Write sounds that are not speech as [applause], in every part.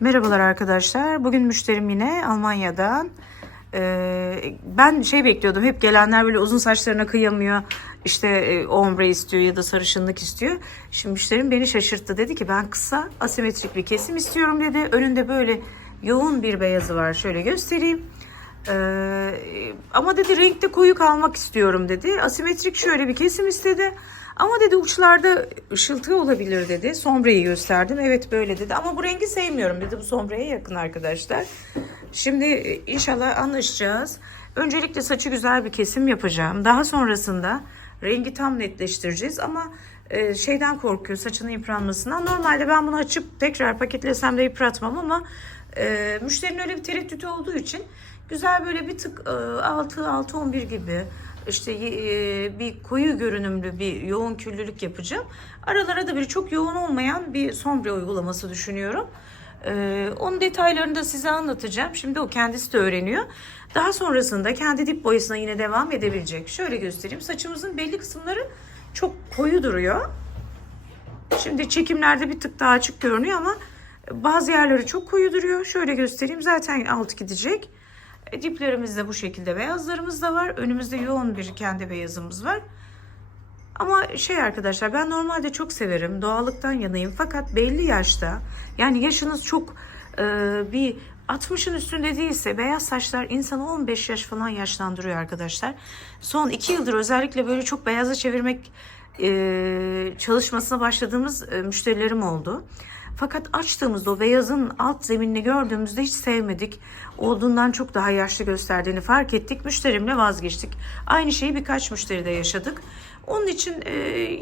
Merhabalar arkadaşlar. Bugün müşterim yine Almanya'dan. Ee, ben şey bekliyordum. Hep gelenler böyle uzun saçlarına kıyamıyor. İşte e, ombre istiyor ya da sarışınlık istiyor. Şimdi müşterim beni şaşırttı. Dedi ki ben kısa asimetrik bir kesim istiyorum dedi. Önünde böyle yoğun bir beyazı var. Şöyle göstereyim. Ee, ama dedi renkte koyu kalmak istiyorum dedi. Asimetrik şöyle bir kesim istedi. Ama dedi uçlarda ışıltı olabilir dedi. Sombreyi gösterdim. Evet böyle dedi. Ama bu rengi sevmiyorum dedi. Bu sombraya yakın arkadaşlar. Şimdi e, inşallah anlaşacağız. Öncelikle saçı güzel bir kesim yapacağım. Daha sonrasında rengi tam netleştireceğiz. Ama e, şeyden korkuyor saçının yıpranmasından. Normalde ben bunu açıp tekrar paketlesem de yıpratmam ama e, müşterinin öyle bir tereddütü olduğu için güzel böyle bir tık e, 6-6-11 gibi işte e, bir koyu görünümlü bir yoğun küllülük yapacağım. Aralara da bir çok yoğun olmayan bir sombre uygulaması düşünüyorum. E, onun detaylarını da size anlatacağım. Şimdi o kendisi de öğreniyor. Daha sonrasında kendi dip boyasına yine devam edebilecek. Şöyle göstereyim. Saçımızın belli kısımları çok koyu duruyor. Şimdi çekimlerde bir tık daha açık görünüyor ama bazı yerleri çok koyu duruyor. Şöyle göstereyim. Zaten alt gidecek. E, Diplerimizde bu şekilde beyazlarımız da var. Önümüzde yoğun bir kendi beyazımız var. Ama şey arkadaşlar ben normalde çok severim. Doğallıktan yanayım. Fakat belli yaşta yani yaşınız çok e, bir 60'ın üstünde değilse beyaz saçlar insanı 15 yaş falan yaşlandırıyor arkadaşlar. Son 2 yıldır özellikle böyle çok beyaza çevirmek e, çalışmasına başladığımız e, müşterilerim oldu. Fakat açtığımızda o beyazın alt zeminini gördüğümüzde hiç sevmedik. Olduğundan çok daha yaşlı gösterdiğini fark ettik. Müşterimle vazgeçtik. Aynı şeyi birkaç müşteride yaşadık. Onun için e,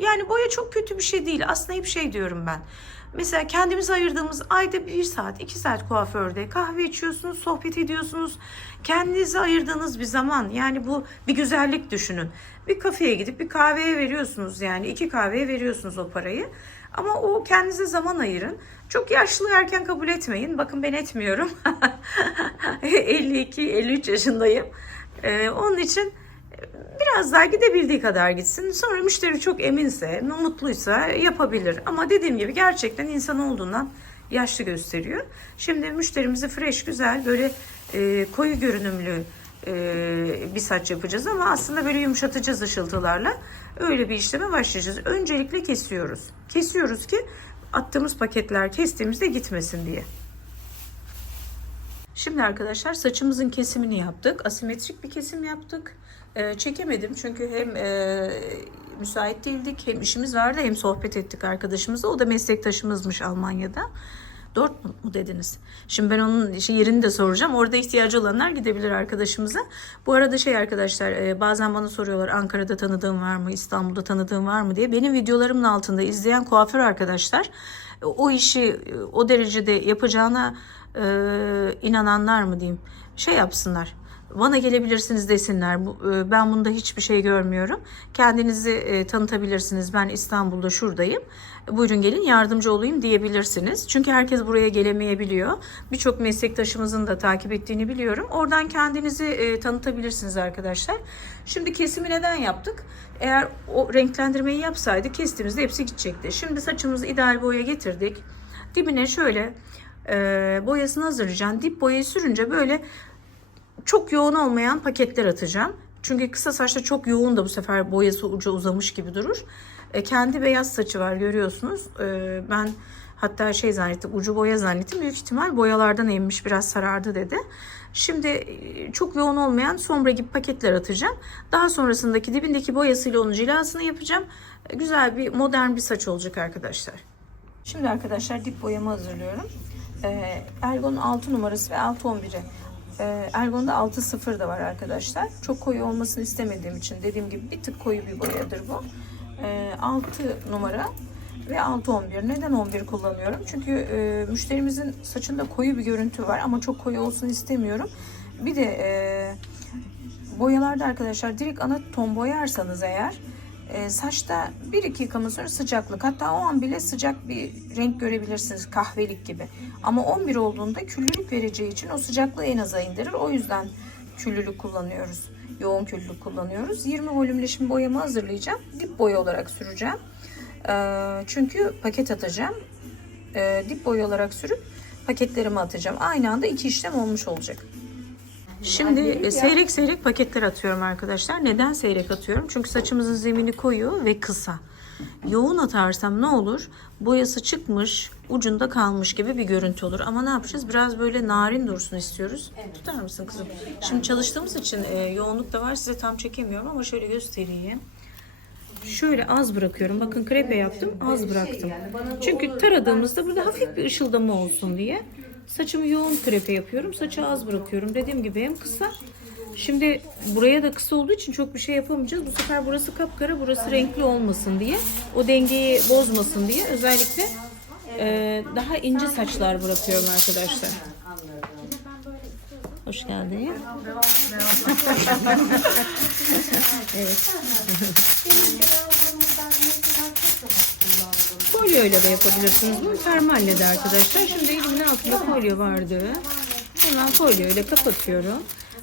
yani boya çok kötü bir şey değil. Aslında hep şey diyorum ben. Mesela kendimize ayırdığımız ayda bir saat, iki saat kuaförde kahve içiyorsunuz, sohbet ediyorsunuz. Kendinize ayırdığınız bir zaman yani bu bir güzellik düşünün. Bir kafeye gidip bir kahveye veriyorsunuz yani iki kahveye veriyorsunuz o parayı. Ama o kendinize zaman ayırın. Çok yaşlı erken kabul etmeyin. Bakın ben etmiyorum. [laughs] 52-53 yaşındayım. Ee, onun için biraz daha gidebildiği kadar gitsin. Sonra müşteri çok eminse, mutluysa yapabilir. Ama dediğim gibi gerçekten insan olduğundan yaşlı gösteriyor. Şimdi müşterimizi fresh, güzel, böyle e, koyu görünümlü e, bir saç yapacağız ama aslında böyle yumuşatacağız ışıltılarla. Öyle bir işleme başlayacağız. Öncelikle kesiyoruz. Kesiyoruz ki attığımız paketler kestiğimizde gitmesin diye. Şimdi arkadaşlar saçımızın kesimini yaptık. Asimetrik bir kesim yaptık. Ee, çekemedim çünkü hem e, müsait değildik hem işimiz vardı hem sohbet ettik arkadaşımızla. O da meslektaşımızmış Almanya'da. Dortmund mu dediniz? Şimdi ben onun işi yerini de soracağım. Orada ihtiyacı olanlar gidebilir arkadaşımıza. Bu arada şey arkadaşlar e, bazen bana soruyorlar Ankara'da tanıdığım var mı? İstanbul'da tanıdığım var mı diye. Benim videolarımın altında izleyen kuaför arkadaşlar e, o işi e, o derecede yapacağına e, inananlar mı diyeyim şey yapsınlar bana gelebilirsiniz desinler. E, Ben bunda hiçbir şey görmüyorum. Kendinizi e, tanıtabilirsiniz. Ben İstanbul'da şuradayım. Buyurun gelin yardımcı olayım diyebilirsiniz. Çünkü herkes buraya gelemeyebiliyor. Birçok meslektaşımızın da takip ettiğini biliyorum. Oradan kendinizi e, tanıtabilirsiniz arkadaşlar. Şimdi kesimi neden yaptık? Eğer o renklendirmeyi yapsaydı kestiğimizde hepsi gidecekti. Şimdi saçımızı ideal boya getirdik. Dibine şöyle boyasını hazırlayacağım. Dip boyayı sürünce böyle çok yoğun olmayan paketler atacağım. Çünkü kısa saçta çok yoğun da bu sefer boyası ucu uzamış gibi durur. E, kendi beyaz saçı var görüyorsunuz. E, ben hatta şey zannettim ucu boya zannettim. Büyük ihtimal boyalardan emmiş biraz sarardı dedi. Şimdi e, çok yoğun olmayan sombre gibi paketler atacağım. Daha sonrasındaki dibindeki boyasıyla onun cilasını yapacağım. E, güzel bir modern bir saç olacak arkadaşlar. Şimdi arkadaşlar dip boyamı hazırlıyorum. Ee, Ergon 6 numarası ve 611'i. Ee, Ergon'da 6.0 da var arkadaşlar. Çok koyu olmasını istemediğim için dediğim gibi bir tık koyu bir boyadır bu. Ee, 6 numara ve 6.11. Neden 11 kullanıyorum? Çünkü e, müşterimizin saçında koyu bir görüntü var ama çok koyu olsun istemiyorum. Bir de e, boyalarda arkadaşlar direkt ana ton boyarsanız eğer e, saçta 1-2 yıkama sonra sıcaklık hatta o an bile sıcak bir renk görebilirsiniz kahvelik gibi. Ama 11 olduğunda küllülük vereceği için o sıcaklığı en aza indirir. O yüzden küllülük kullanıyoruz. Yoğun küllülük kullanıyoruz. 20 volümle şimdi boyamı hazırlayacağım. Dip boya olarak süreceğim. E, çünkü paket atacağım. E, dip boya olarak sürüp paketlerime atacağım. Aynı anda iki işlem olmuş olacak. Şimdi e, seyrek seyrek paketler atıyorum arkadaşlar. Neden seyrek atıyorum? Çünkü saçımızın zemini koyu ve kısa. Yoğun atarsam ne olur? Boyası çıkmış, ucunda kalmış gibi bir görüntü olur. Ama ne yapacağız? Biraz böyle narin dursun istiyoruz. Tutar mısın kızım? Şimdi çalıştığımız için e, yoğunluk da var. Size tam çekemiyorum ama şöyle göstereyim. Şöyle az bırakıyorum. Bakın krepe yaptım. Az bıraktım. Çünkü taradığımızda burada hafif bir ışıldama olsun diye. Saçımı yoğun krepe yapıyorum. Saçı az bırakıyorum. Dediğim gibi hem kısa. Şimdi buraya da kısa olduğu için çok bir şey yapamayacağız. Bu sefer burası kapkara, burası renkli olmasın diye. O dengeyi bozmasın diye özellikle e, daha ince saçlar bırakıyorum arkadaşlar. Hoş geldin. [laughs] [laughs] evet. [laughs] Folyo ile de yapabilirsiniz. Bunu termalle de arkadaşlar. Şimdi elimin altında folyo vardı. Hemen folyo ile kapatıyorum.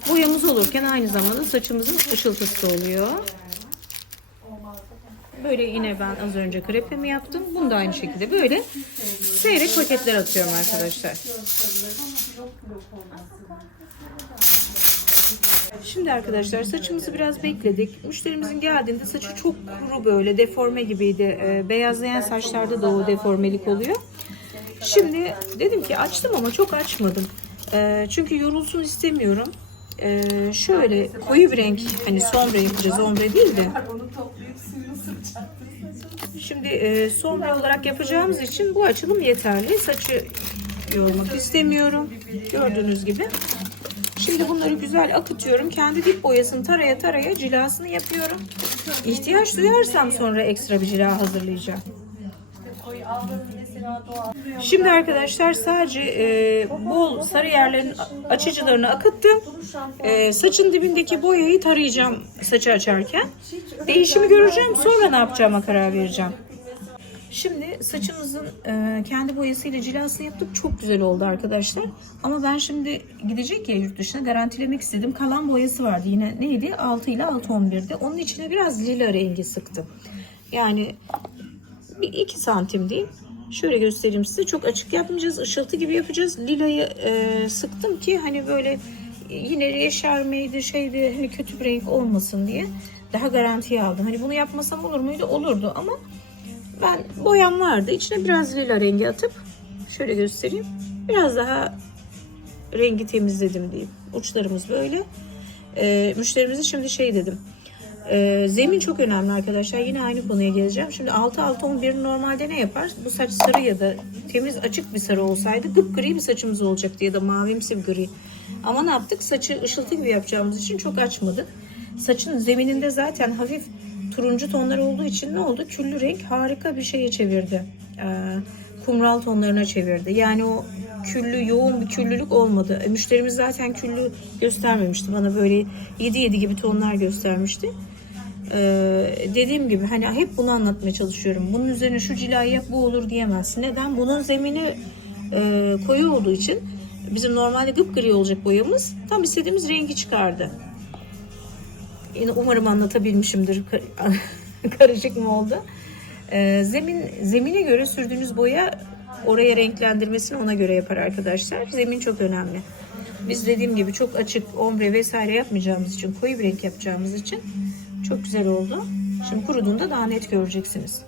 Boyamız olurken aynı zamanda saçımızın ışıltısı oluyor. Böyle yine ben az önce krepemi yaptım. Bunu da aynı şekilde böyle seyrek paketler atıyorum arkadaşlar. Şimdi arkadaşlar saçımızı biraz bekledik. Müşterimizin geldiğinde saçı çok kuru böyle deforme gibiydi. Ee, beyazlayan saçlarda da o deformelik oluyor. Şimdi dedim ki açtım ama çok açmadım. Ee, çünkü yorulsun istemiyorum. Ee, şöyle koyu bir renk hani sombre yapacağız ombre değil de. Şimdi e, sombre olarak yapacağımız için bu açılım yeterli. Saçı yormak istemiyorum. Gördüğünüz gibi. Şimdi bunları güzel akıtıyorum. Kendi dip boyasını taraya taraya cilasını yapıyorum. İhtiyaç duyarsam sonra ekstra bir cila hazırlayacağım. Şimdi arkadaşlar sadece e, bol sarı yerlerin açıcılarını akıttım. E, saçın dibindeki boyayı tarayacağım saçı açarken. Değişimi göreceğim. Sonra ne yapacağıma karar vereceğim. Şimdi saçımızın e, kendi boyasıyla cilasını yaptık. Çok güzel oldu arkadaşlar. Ama ben şimdi gidecek ya yurt dışına garantilemek istedim. Kalan boyası vardı. Yine neydi? 6 ile 6.11'di. Onun içine biraz lila rengi sıktım. Yani bir 2 santim değil. Şöyle göstereyim size. Çok açık yapmayacağız. Işıltı gibi yapacağız. Lilayı e, sıktım ki hani böyle yine yeşermeydi şeydi hani kötü bir renk olmasın diye. Daha garantiye aldım. Hani bunu yapmasam olur muydu? Olurdu ama ben boyam vardı. İçine biraz lila rengi atıp şöyle göstereyim. Biraz daha rengi temizledim diyeyim. Uçlarımız böyle. Ee, müşterimize şimdi şey dedim. Ee, zemin çok önemli arkadaşlar. Yine aynı konuya geleceğim. Şimdi 6 6 11 normalde ne yapar? Bu saç sarı ya da temiz açık bir sarı olsaydı gri bir saçımız olacaktı ya da mavimsi bir gri. Ama ne yaptık? Saçı ışıltı gibi yapacağımız için çok açmadık. Saçın zemininde zaten hafif turuncu tonlar olduğu için ne oldu? Küllü renk harika bir şeye çevirdi. Ee, kumral tonlarına çevirdi. Yani o küllü, yoğun bir küllülük olmadı. E, müşterimiz zaten küllü göstermemişti. Bana böyle 7-7 gibi tonlar göstermişti. Ee, dediğim gibi hani hep bunu anlatmaya çalışıyorum. Bunun üzerine şu cilayı yap bu olur diyemezsin. Neden? Bunun zemini e, koyu olduğu için bizim normalde gri olacak boyamız tam istediğimiz rengi çıkardı. Yine umarım anlatabilmişimdir. [laughs] Karışık mı oldu? Ee, zemin zemine göre sürdüğünüz boya oraya renklendirmesini ona göre yapar arkadaşlar. Zemin çok önemli. Biz dediğim gibi çok açık ombre vesaire yapmayacağımız için, koyu bir renk yapacağımız için çok güzel oldu. Şimdi kuruduğunda daha net göreceksiniz.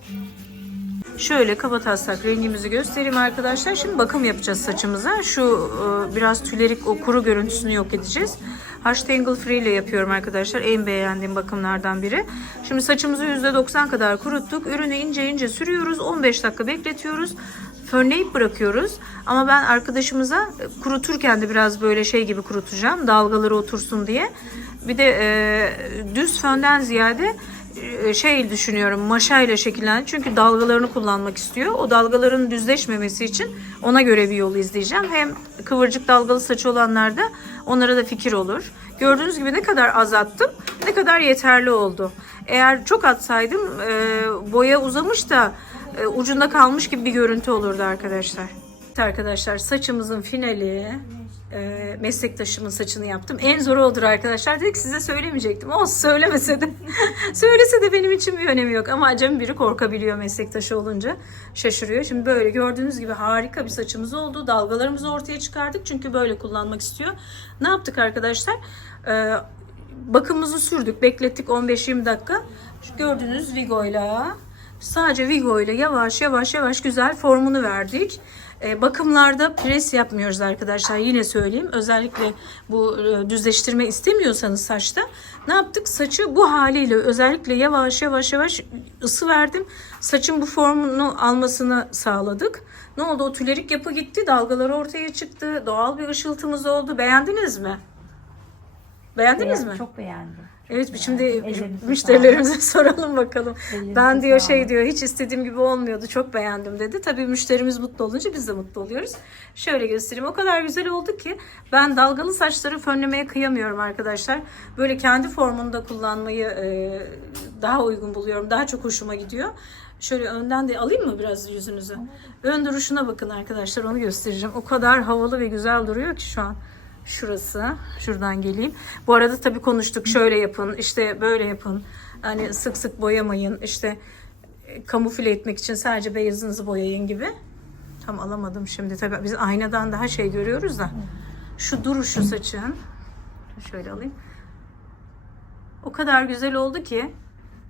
Şöyle kaba taslak rengimizi göstereyim arkadaşlar. Şimdi bakım yapacağız saçımıza. Şu e, biraz tülerik o kuru görüntüsünü yok edeceğiz. Hash Tangle Free ile yapıyorum arkadaşlar. En beğendiğim bakımlardan biri. Şimdi saçımızı %90 kadar kuruttuk. Ürünü ince ince sürüyoruz. 15 dakika bekletiyoruz. Fönleyip bırakıyoruz. Ama ben arkadaşımıza kuruturken de biraz böyle şey gibi kurutacağım. Dalgaları otursun diye. Bir de e, düz fönden ziyade şey düşünüyorum maşayla şekillendi çünkü dalgalarını kullanmak istiyor. O dalgaların düzleşmemesi için ona göre bir yol izleyeceğim. Hem kıvırcık dalgalı saçı olanlarda onlara da fikir olur. Gördüğünüz gibi ne kadar az attım ne kadar yeterli oldu. Eğer çok atsaydım e, boya uzamış da e, ucunda kalmış gibi bir görüntü olurdu arkadaşlar. Evet arkadaşlar saçımızın finali e, meslektaşımın saçını yaptım. En zoru odur arkadaşlar. Dedik size söylemeyecektim. O söylemese de [laughs] söylese de benim için bir önemi yok. Ama acemi biri korkabiliyor meslektaşı olunca. Şaşırıyor. Şimdi böyle gördüğünüz gibi harika bir saçımız oldu. Dalgalarımızı ortaya çıkardık. Çünkü böyle kullanmak istiyor. Ne yaptık arkadaşlar? Ee, bakımımızı sürdük. Beklettik 15-20 dakika. Şu gördüğünüz Vigo'yla sadece Vigo'yla yavaş yavaş yavaş güzel formunu verdik. Ee, bakımlarda pres yapmıyoruz arkadaşlar. Yine söyleyeyim. Özellikle bu e, düzleştirme istemiyorsanız saçta ne yaptık? Saçı bu haliyle özellikle yavaş yavaş yavaş ısı verdim. Saçın bu formunu almasını sağladık. Ne oldu? O tülerik yapı gitti. Dalgaları ortaya çıktı. Doğal bir ışıltımız oldu. Beğendiniz mi? Beğendiniz mi? Çok beğendim. Evet şimdi Ellerinize müşterilerimize [laughs] soralım bakalım. Ellerinize ben diyor sağlık. şey diyor hiç istediğim gibi olmuyordu çok beğendim dedi. Tabii müşterimiz mutlu olunca biz de mutlu oluyoruz. Şöyle göstereyim o kadar güzel oldu ki ben dalgalı saçları fönlemeye kıyamıyorum arkadaşlar. Böyle kendi formunda kullanmayı e, daha uygun buluyorum. Daha çok hoşuma gidiyor. Şöyle önden de alayım mı biraz yüzünüzü? Ön duruşuna bakın arkadaşlar onu göstereceğim. O kadar havalı ve güzel duruyor ki şu an. Şurası. Şuradan geleyim. Bu arada tabii konuştuk. Şöyle yapın, işte böyle yapın. Hani sık sık boyamayın. İşte e, kamufle etmek için sadece beyazınızı boyayın gibi. Tam alamadım şimdi. Tabii biz aynadan daha şey görüyoruz da. Şu duruşu saçın. Şöyle alayım. O kadar güzel oldu ki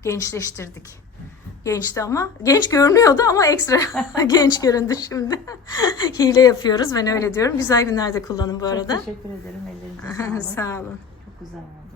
gençleştirdik. Gençti ama genç görünüyordu ama ekstra [laughs] genç göründü şimdi. [laughs] Hile yapıyoruz ben öyle diyorum. Güzel günlerde kullanın bu Çok arada. teşekkür ederim. Ellerinize [laughs] sağlık. Sağ olun. Çok güzel oldu.